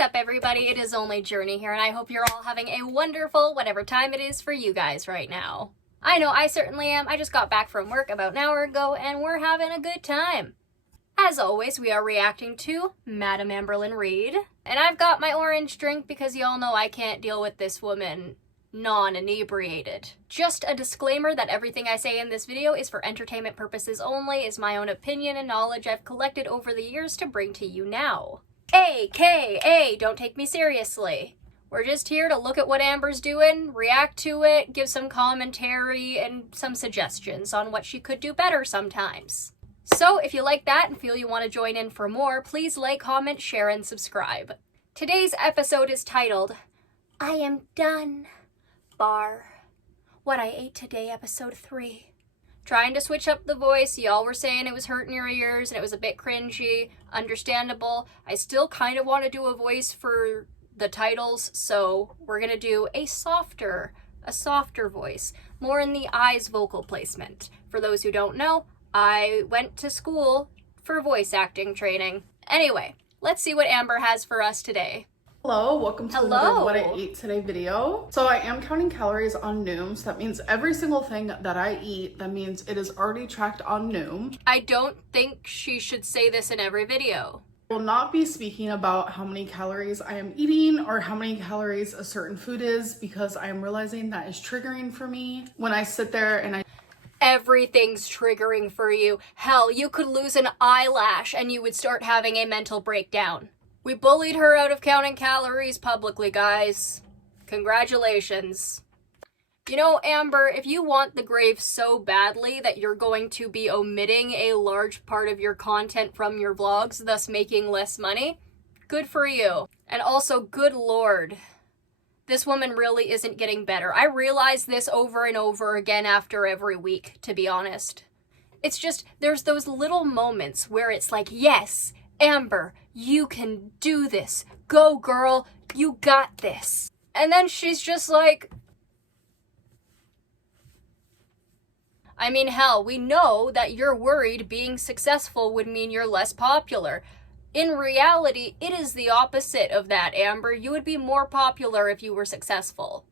What's up, everybody? It is only Journey here, and I hope you're all having a wonderful whatever time it is for you guys right now. I know I certainly am. I just got back from work about an hour ago, and we're having a good time. As always, we are reacting to Madam Amberlyn Reed, and I've got my orange drink because y'all know I can't deal with this woman non-inebriated. Just a disclaimer that everything I say in this video is for entertainment purposes only, is my own opinion and knowledge I've collected over the years to bring to you now. AKA, don't take me seriously. We're just here to look at what Amber's doing, react to it, give some commentary, and some suggestions on what she could do better sometimes. So if you like that and feel you want to join in for more, please like, comment, share, and subscribe. Today's episode is titled, I Am Done, Bar What I Ate Today, Episode 3. Trying to switch up the voice, y'all were saying it was hurting your ears and it was a bit cringy, understandable. I still kind of want to do a voice for the titles, so we're gonna do a softer voice, more in the eyes vocal placement. For those who don't know, I went to school for voice acting training. Anyway, let's see what Amber has for us today. Hello, welcome to another What I Ate Today video. So I am counting calories on Noom, so that means every single thing that I eat, that means it is already tracked on Noom. I don't think she should say this in every video. I will not be speaking about how many calories I am eating or how many calories a certain food is, because I am realizing that is triggering for me when I sit there and Everything's triggering for you. Hell, you could lose an eyelash and you would start having a mental breakdown. We bullied her out of counting calories publicly, guys. Congratulations. You know, Amber, if you want the grave so badly that you're going to be omitting a large part of your content from your vlogs, thus making less money, good for you. And also, good lord, this woman really isn't getting better. I realize this over and over again after every week, to be honest. It's just, there's those little moments where it's like, yes, Amber, you can do this. Go, girl. You got this. And then she's just like... I mean, hell, we know that you're worried being successful would mean you're less popular. In reality, it is the opposite of that, Amber. You would be more popular if you were successful.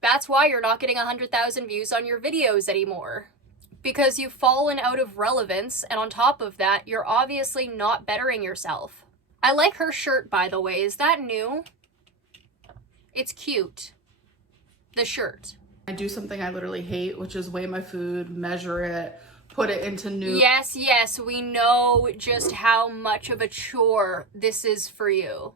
That's why you're not getting 100,000 views on your videos anymore. Because you've fallen out of relevance, and on top of that, you're obviously not bettering yourself. I like her shirt, by the way. Is that new? It's cute. The shirt. I do something I literally hate, which is weigh my food, measure it, put it into Noom. Yes, we know just how much of a chore this is for you.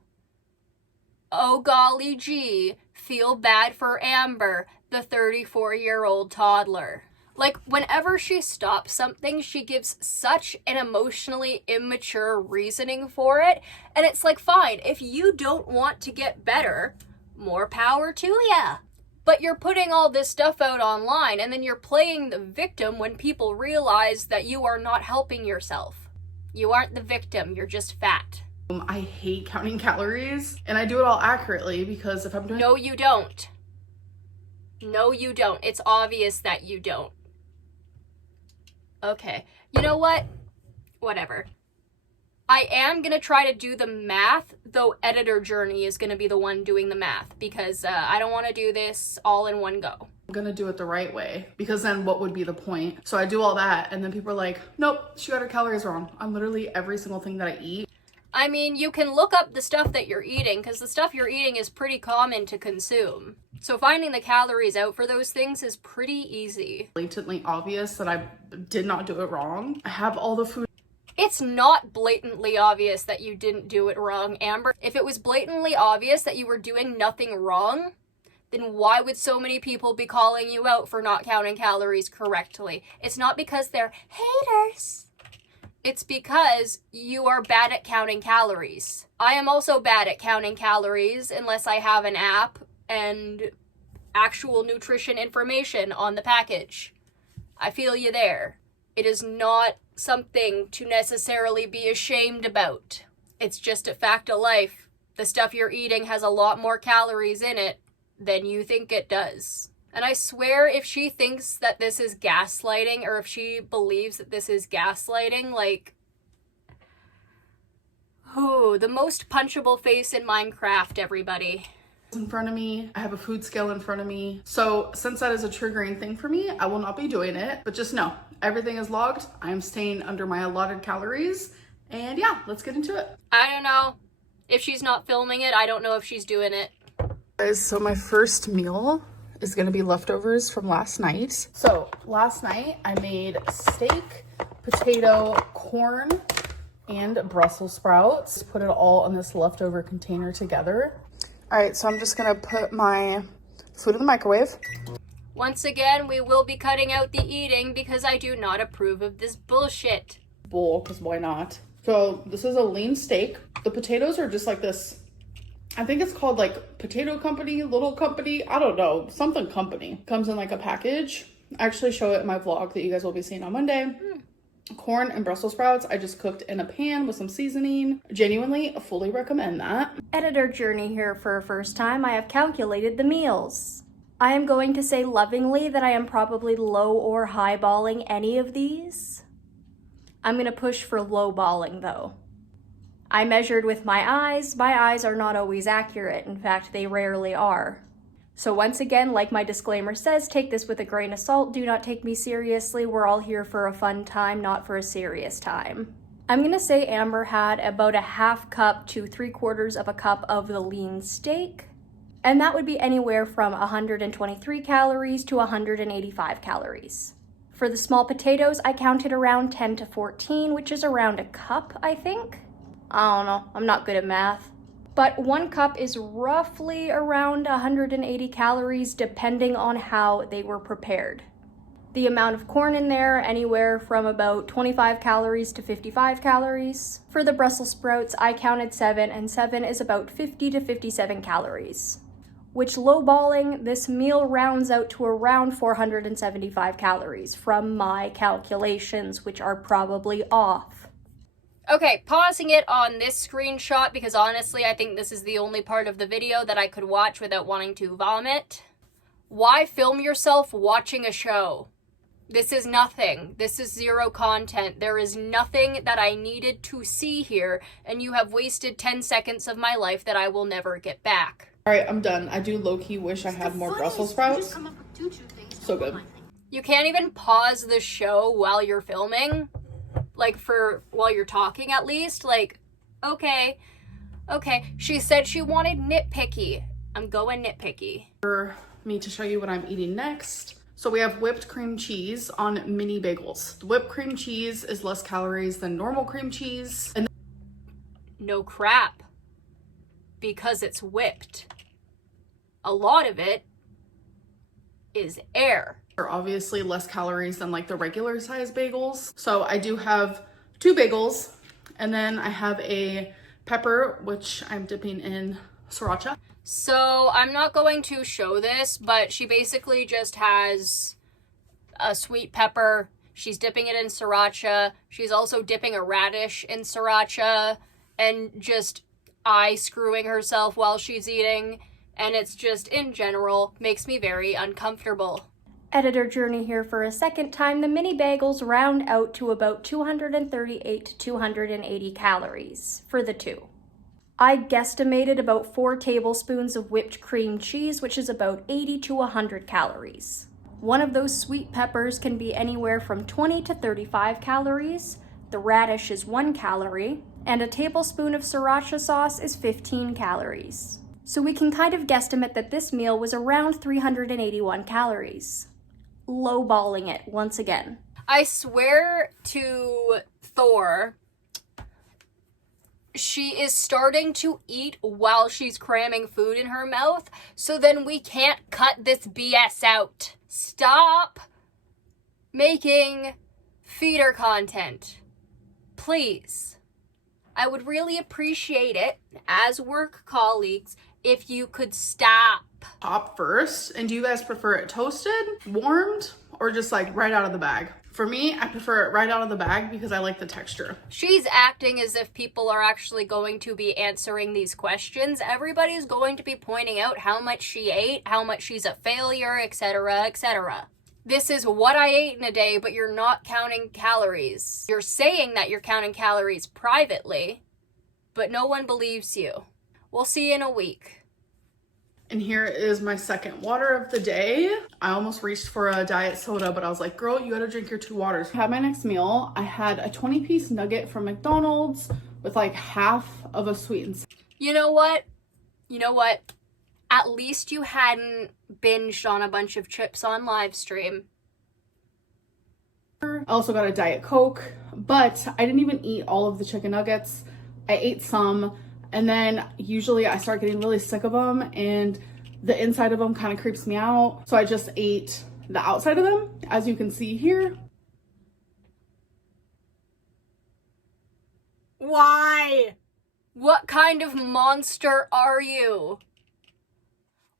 Oh golly gee, feel bad for Amber, the 34-year-old toddler. Like, whenever she stops something, she gives such an emotionally immature reasoning for it. And it's like, fine, if you don't want to get better, more power to ya. But you're putting all this stuff out online, and then you're playing the victim when people realize that you are not helping yourself. You aren't the victim, you're just fat. I hate counting calories, and I do it all accurately, because if I'm doing... No, you don't. No, you don't. It's obvious that you don't. Okay, you know what? Whatever. I am gonna try to do the math, though Editor Journey is gonna be the one doing the math, because I don't want to do this all in one go. I'm gonna do it the right way, because then what would be the point? So I do all that, and then people are like, nope, she got her calories wrong on literally every single thing that I eat. I mean, you can look up the stuff that you're eating, because the stuff you're eating is pretty common to consume. So finding the calories out for those things is pretty easy. Blatantly obvious that I did not do it wrong. I have all the food. It's not blatantly obvious that you didn't do it wrong, Amber. If it was blatantly obvious that you were doing nothing wrong, then why would so many people be calling you out for not counting calories correctly? It's not because they're haters. It's because you are bad at counting calories. I am also bad at counting calories unless I have an app and actual nutrition information on the package. I feel you there. It is not something to necessarily be ashamed about. It's just a fact of life. The stuff you're eating has a lot more calories in it than you think it does. And I swear, if she thinks that this is gaslighting, or if she believes that this is gaslighting, like, Ooh, the most punchable face in Minecraft, everybody. In front of me, I have a food scale in front of me. So since that is a triggering thing for me, I will not be doing it, but just know everything is logged. I am staying under my allotted calories, and yeah, let's get into it. I don't know. If she's not filming it, I don't know if she's doing it. Guys, so my first meal is gonna be leftovers from last night. So last night I made steak, potato, corn, and Brussels sprouts. Put it all in this leftover container together. All right, so I'm just gonna put my food in the microwave. Once again, we will be cutting out the eating because I do not approve of this bullshit. Bowl, because why not? So this is a lean steak. The potatoes are just like this, I think it's called like Potato Company, Little Company, I don't know, something company. Comes in like a package. I actually show it in my vlog that you guys will be seeing on Monday. Corn and Brussels sprouts I just cooked in a pan with some seasoning. Genuinely, fully recommend that. Editor Journey here for a first time. I have calculated the meals. I am going to say lovingly that I am probably low or high balling any of these. I'm going to push for low balling though. I measured with my eyes. My eyes are not always accurate. In fact, they rarely are. So once again, like my disclaimer says, take this with a grain of salt. Do not take me seriously. We're all here for a fun time, not for a serious time. I'm gonna say Amber had about a half cup to 3/4 of a cup of the lean steak. And that would be anywhere from 123 calories to 185 calories. For the small potatoes, I counted around 10 to 14, which is around a cup, I think. I don't know, I'm not good at math. But 1 cup is roughly around 180 calories depending on how they were prepared. The amount of corn in there, anywhere from about 25 calories to 55 calories. For the Brussels sprouts, I counted 7, and 7 is about 50 to 57 calories. Which lowballing, this meal rounds out to around 475 calories from my calculations, which are probably off. Okay, pausing it on this screenshot because honestly I think this is the only part of the video that I could watch without wanting to vomit. Why film yourself watching a show? This is nothing. This is zero content. There is nothing that I needed to see here, and you have wasted 10 seconds of my life that I will never get back. All right, I'm done. I do low-key wish I had more Brussels sprouts. So good. You can't even pause the show while you're filming? Like while you're talking at least? Like, okay. She said she wanted nitpicky. I'm going nitpicky. For me to show you what I'm eating next. So we have whipped cream cheese on mini bagels. The whipped cream cheese is less calories than normal cream cheese. And no crap. Because it's whipped. A lot of it is air. Are obviously less calories than like the regular size bagels. So I do have 2 bagels, and then I have a pepper, which I'm dipping in sriracha. So I'm not going to show this, but she basically just has a sweet pepper. She's dipping it in sriracha. She's also dipping a radish in sriracha and just eye screwing herself while she's eating. And it's just, in general, makes me very uncomfortable. Editor Journey here for a second time. The mini bagels round out to about 238 to 280 calories for the 2. I guesstimated about 4 tablespoons of whipped cream cheese, which is about 80 to 100 calories. One of those sweet peppers can be anywhere from 20 to 35 calories. The radish is 1 calorie, and a tablespoon of sriracha sauce is 15 calories. So we can kind of guesstimate that this meal was around 381 calories. Lowballing it once again. I swear to Thor, she is starting to eat while she's cramming food in her mouth, so then we can't cut this BS out. Stop making feeder content. Please. I would really appreciate it, as work colleagues, if you could stop. Top first, and do you guys prefer it toasted, warmed, or just like right out of the bag? For me, I prefer it right out of the bag because I like the texture. She's acting as if people are actually going to be answering these questions. Everybody's going to be pointing out how much she ate, how much she's a failure, etc., etc. This is what I ate in a day, but you're not counting calories. You're saying that you're counting calories privately, but no one believes you. We'll see you in a week. And here is my second water of the day. I almost reached for a diet soda, but I was like, girl, you gotta drink your 2 waters. I had my next meal. I had a 20-piece nugget from McDonald's with like half of a sweet and sour. You know what? At least you hadn't binged on a bunch of chips on live stream. I also got a Diet Coke, but I didn't even eat all of the chicken nuggets. I ate some, and then usually I start getting really sick of them, and the inside of them kind of creeps me out. So I just ate the outside of them, as you can see here. Why? What kind of monster are you?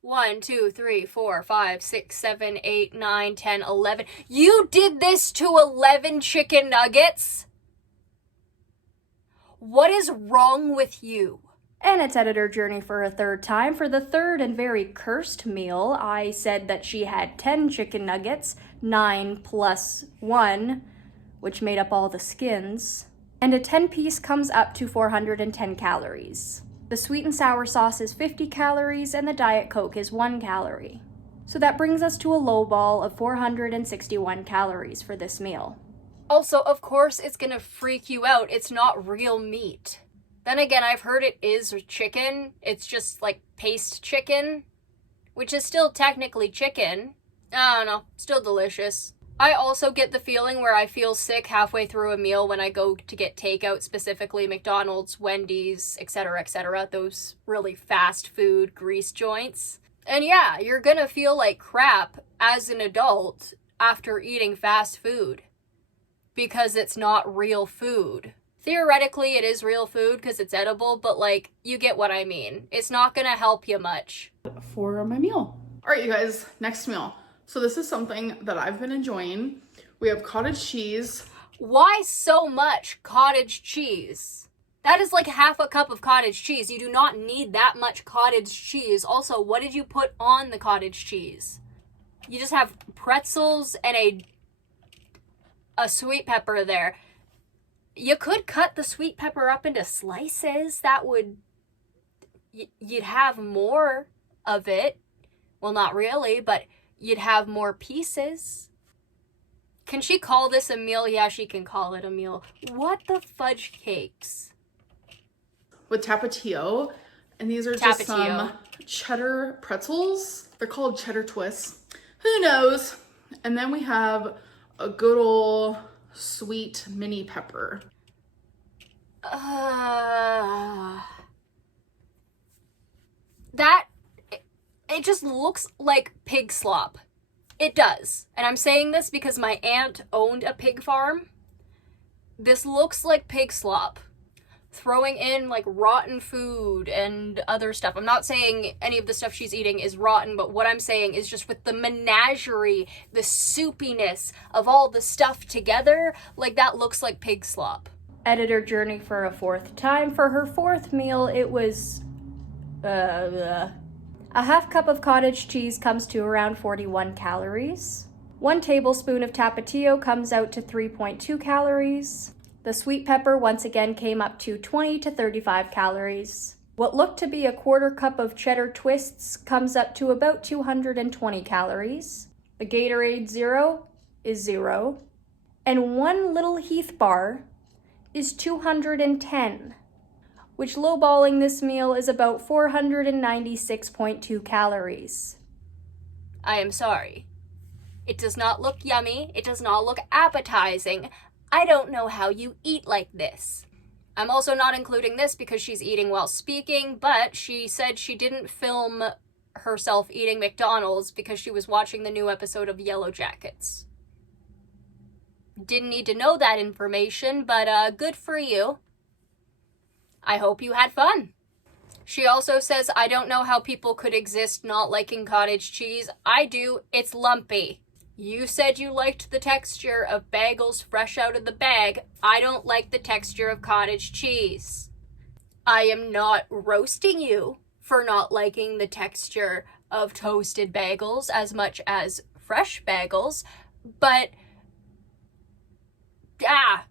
1, 2, 3, 4, 5, 6, 7, 8, 9, 10, 11. You did this to 11 chicken nuggets? What is wrong with you? And it's Editor Journey for a third time. For the third and very cursed meal, I said that she had 10 chicken nuggets, 9 plus 1, which made up all the skins. And a 10-piece comes up to 410 calories. The sweet and sour sauce is 50 calories and the Diet Coke is 1 calorie. So that brings us to a low ball of 461 calories for this meal. Also, of course, it's gonna freak you out. It's not real meat. Then again, I've heard it is chicken. It's just like paste chicken, which is still technically chicken. I don't know, still delicious. I also get the feeling where I feel sick halfway through a meal when I go to get takeout, specifically McDonald's, Wendy's, etc., those really fast food grease joints. And yeah, you're gonna feel like crap as an adult after eating fast food because it's not real food. Theoretically, it is real food because it's edible, but like, you get what I mean. It's not gonna help you much. For my meal. All right, you guys, next meal. So this is something that I've been enjoying. We have cottage cheese. Why so much cottage cheese? That is like half a cup of cottage cheese. You do not need that much cottage cheese. Also, what did you put on the cottage cheese? You just have pretzels and a sweet pepper there. You could cut the sweet pepper up into slices. That would... You'd have more of it. Well, not really, but... You'd have more pieces. Can she call this a meal? Yeah, she can call it a meal. What the fudge cakes? With Tapatio. And these are just some cheddar pretzels. They're called cheddar twists. Who knows? And then we have a good old sweet mini pepper. It just looks like pig slop. It does. And I'm saying this because my aunt owned a pig farm. This looks like pig slop. Throwing in like rotten food and other stuff. I'm not saying any of the stuff she's eating is rotten, but what I'm saying is just with the menagerie, the soupiness of all the stuff together, like that looks like pig slop. Editor Journey for a fourth time. For her fourth meal, it was... A half cup of cottage cheese comes to around 41 calories. 1 tablespoon of Tapatio comes out to 3.2 calories. The sweet pepper once again came up to 20 to 35 calories. What looked to be a quarter cup of cheddar twists comes up to about 220 calories. The Gatorade Zero is 0. And 1 little Heath bar is 210. Which lowballing this meal is about 496.2 calories. I am sorry. It does not look yummy. It does not look appetizing. I don't know how you eat like this. I'm also not including this because she's eating while speaking, but she said she didn't film herself eating McDonald's because she was watching the new episode of Yellow Jackets. Didn't need to know that information, but good for you. I hope you had fun. She also says, I don't know how people could exist not liking cottage cheese. I do. It's lumpy. You said you liked the texture of bagels fresh out of the bag. I don't like the texture of cottage cheese. I am not roasting you for not liking the texture of toasted bagels as much as fresh bagels, but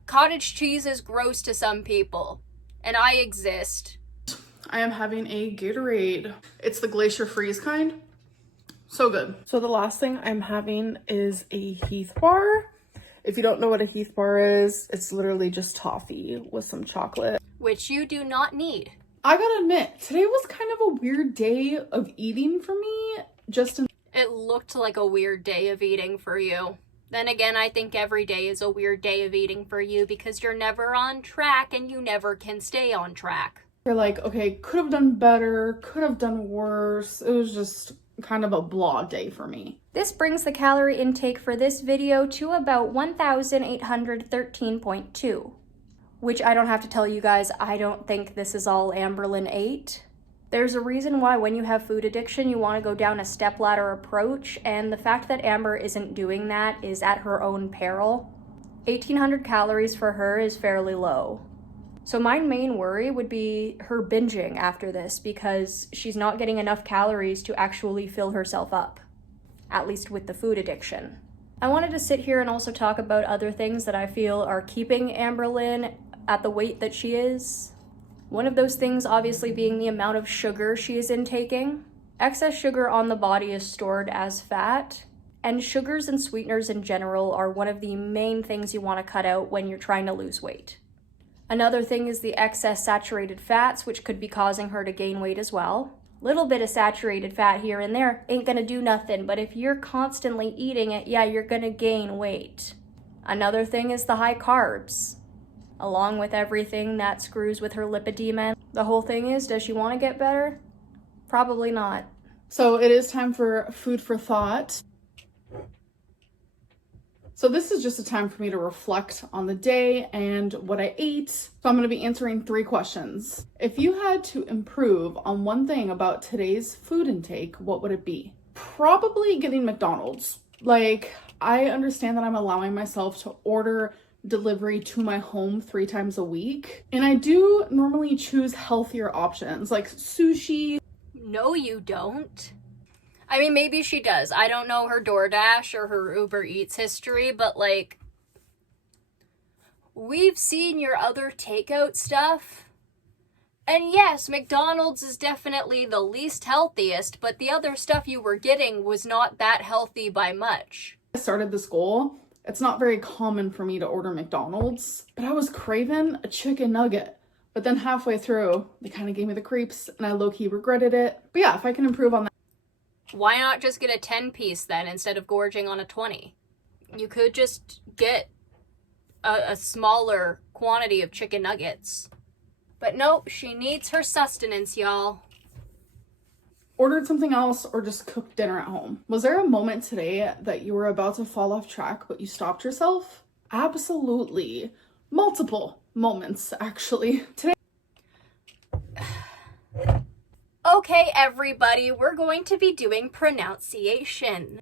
cottage cheese is gross to some people. and I exist. I am having a Gatorade. It's the Glacier Freeze kind. So good. So the last thing I'm having is a Heath bar. If you don't know what a Heath bar is, it's literally just toffee with some chocolate. Which you do not need. I gotta admit, today was kind of a weird day of eating for me. It looked like a weird day of eating for you. Then again, I think every day is a weird day of eating for you because you're never on track and you never can stay on track. You're like, okay, could have done better, could have done worse. It was just kind of a blah day for me. This brings the calorie intake for this video to about 1,813.2, which I don't have to tell you guys, I don't think this is all Amberlyn ate. There's a reason why when you have food addiction, you want to go down a stepladder approach, and the fact that Amber isn't doing that is at her own peril. 1,800 calories for her is fairly low. So my main worry would be her binging after this because she's not getting enough calories to actually fill herself up, at least with the food addiction. I wanted to sit here and also talk about other things that I feel are keeping Amberlyn at the weight that she is. One of those things obviously being the amount of sugar she is intaking. Excess sugar on the body is stored as fat, and sugars and sweeteners in general are one of the main things you want to cut out when you're trying to lose weight. Another thing is the excess saturated fats, which could be causing her to gain weight as well. Little bit of saturated fat here and there ain't gonna do nothing, but if you're constantly eating it, yeah, you're gonna gain weight. Another thing is the high carbs, along with everything that screws with her lipedema. The whole thing is, does she want to get better? Probably not. So it is time for food for thought. So this is just a time for me to reflect on the day and what I ate. So I'm going to be answering 3 questions. If you had to improve on one thing about today's food intake, what would it be? Probably getting McDonald's. Like, I understand that I'm allowing myself to order delivery to my home 3 times a week. And I do normally choose healthier options like sushi. No, you don't. I mean, maybe she does. I don't know her DoorDash or her Uber Eats history, but like, we've seen your other takeout stuff. And yes, McDonald's is definitely the least healthiest, but the other stuff you were getting was not that healthy by much. I started this goal. It's not very common for me to order McDonald's, but I was craving a chicken nugget. But then halfway through, they kind of gave me the creeps and I low-key regretted it. But yeah, if I can improve on that. Why not just get a 10-piece then instead of gorging on a 20? You could just get a smaller quantity of chicken nuggets. But nope, she needs her sustenance, y'all. Ordered something else or just cooked dinner at home. Was there a moment today that you were about to fall off track but you stopped yourself? Absolutely. Multiple moments, actually. Today. Okay, everybody, we're going to be doing pronunciation.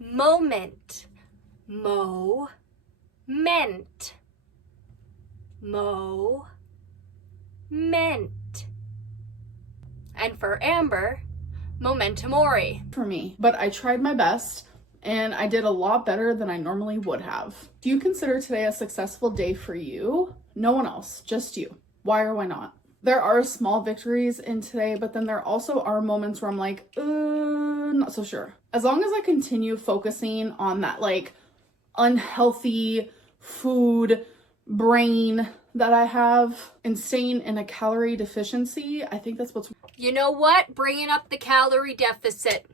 Moment. Mo-ment. Mo-ment. And for Amber, momentumori. For me, but I tried my best and I did a lot better than I normally would have. Do you consider today a successful day for you? No one else, just you. Why or why not? There are small victories in today, but then there also are moments where I'm like, not so sure. As long as I continue focusing on that like unhealthy food brain that I have and staying in a calorie deficiency, I think that's what's... You know what? Bringing up the calorie deficit.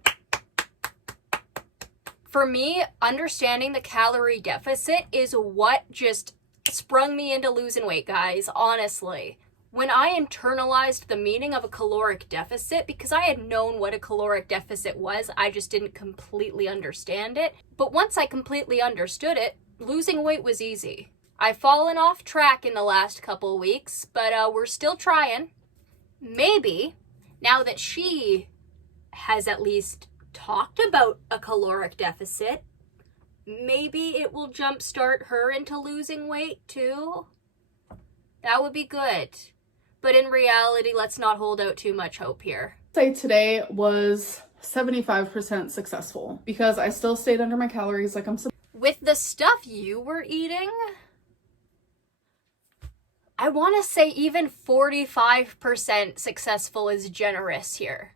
For me, understanding the calorie deficit is what just sprung me into losing weight, guys, honestly. When I internalized the meaning of a caloric deficit, because I had known what a caloric deficit was, I just didn't completely understand it. But once I completely understood it, losing weight was easy. I've fallen off track in the last couple weeks, but we're still trying. Maybe, now that she has at least talked about a caloric deficit, maybe it will jumpstart her into losing weight too. That would be good. But in reality, let's not hold out too much hope here. Say today was 75% successful because I still stayed under my calories like I'm supposed. With the stuff you were eating, I want to say even 45% successful is generous here.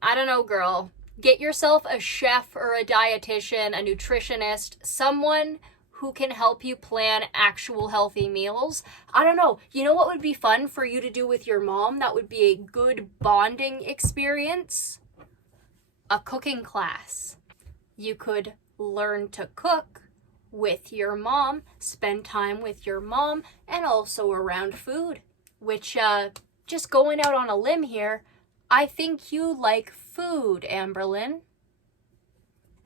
I don't know, girl. Get yourself a chef or a dietitian, a nutritionist, someone who can help you plan actual healthy meals. I don't know. You know what would be fun for you to do with your mom? That would be a good bonding experience? A cooking class. You could learn to cook with your mom, spend time with your mom, and also around food. Which, just going out on a limb here, I think you like food, Amberlyn.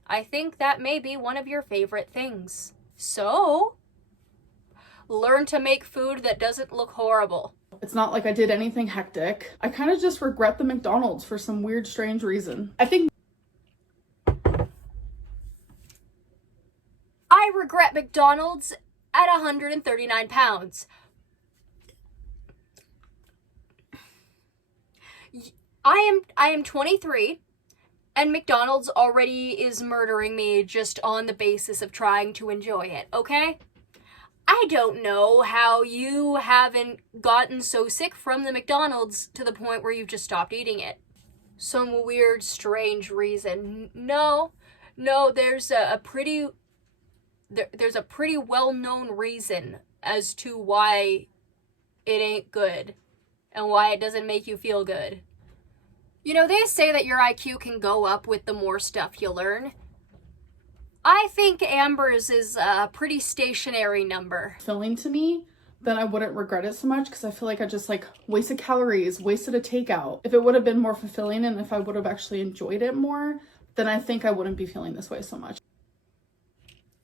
I think that may be one of your favorite things. So, learn to make food that doesn't look horrible. It's not like I did anything hectic. I kind of just regret the McDonald's for some weird, strange reason. I regret McDonald's at 139 pounds. I am 23, and McDonald's already is murdering me just on the basis of trying to enjoy it, okay? I don't know how you haven't gotten so sick from the McDonald's to the point where you've just stopped eating it. Some weird, strange reason. No, there's a pretty well-known reason as to why it ain't good and why it doesn't make you feel good. You know, they say that your IQ can go up with the more stuff you learn. I think Amber's is a pretty stationary number. Filling to me, then I wouldn't regret it so much because I feel like I just like wasted calories, wasted a takeout. If it would have been more fulfilling and if I would have actually enjoyed it more, then I think I wouldn't be feeling this way so much.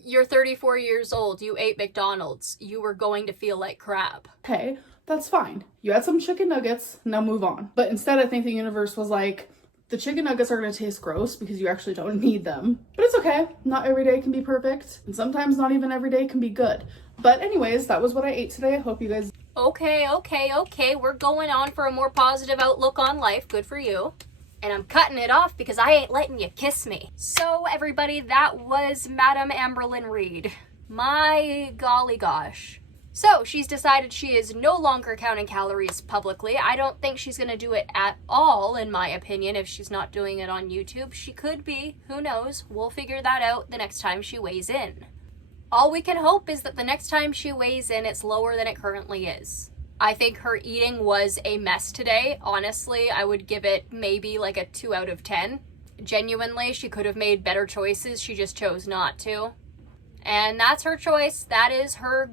You're 34 years old. You ate McDonald's. You were going to feel like crap. Okay, that's fine. You had some chicken nuggets, now move on. But instead, I think the universe was like, the chicken nuggets are going to taste gross because you actually don't need them. But it's okay. Not every day can be perfect. And sometimes not even every day can be good. But anyways, that was what I ate today. I hope you guys... Okay. We're going on for a more positive outlook on life. Good for you. And I'm cutting it off because I ain't letting you kiss me. So everybody, that was Madam Amberlyn Reed. My golly gosh. So she's decided she is no longer counting calories publicly. I don't think she's gonna do it at all, in my opinion, if she's not doing it on YouTube. She could be, who knows? We'll figure that out the next time she weighs in. All we can hope is that the next time she weighs in, it's lower than it currently is. I think her eating was a mess today. Honestly, I would give it maybe like a 2 out of 10. Genuinely, she could have made better choices. She just chose not to. And that's her choice. That is her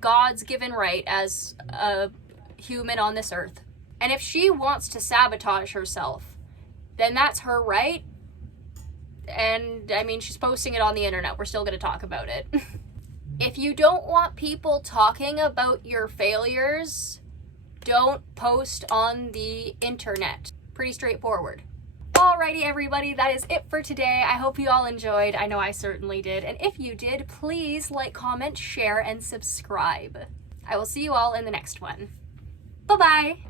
God's given right as a human on this earth. And if she wants to sabotage herself, then that's her right. And I mean, she's posting it on the internet. We're still going to talk about it. If you don't want people talking about your failures, don't post on the internet. Pretty straightforward. Alrighty, everybody, that is it for today. I hope you all enjoyed. I know I certainly did. And if you did, please like, comment, share, and subscribe. I will see you all in the next one. Bye-bye.